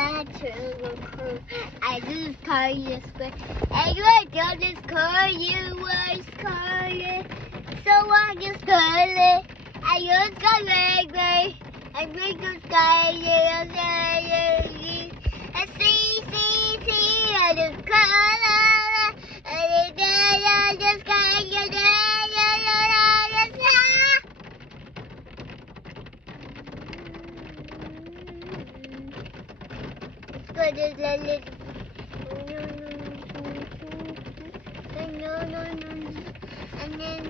glad to recruit. I just call you square. And I don't just call you was calling. So I just call it. I use the language. I bring the sky. I see, I just call it. I just call you. Good as a little. No. And then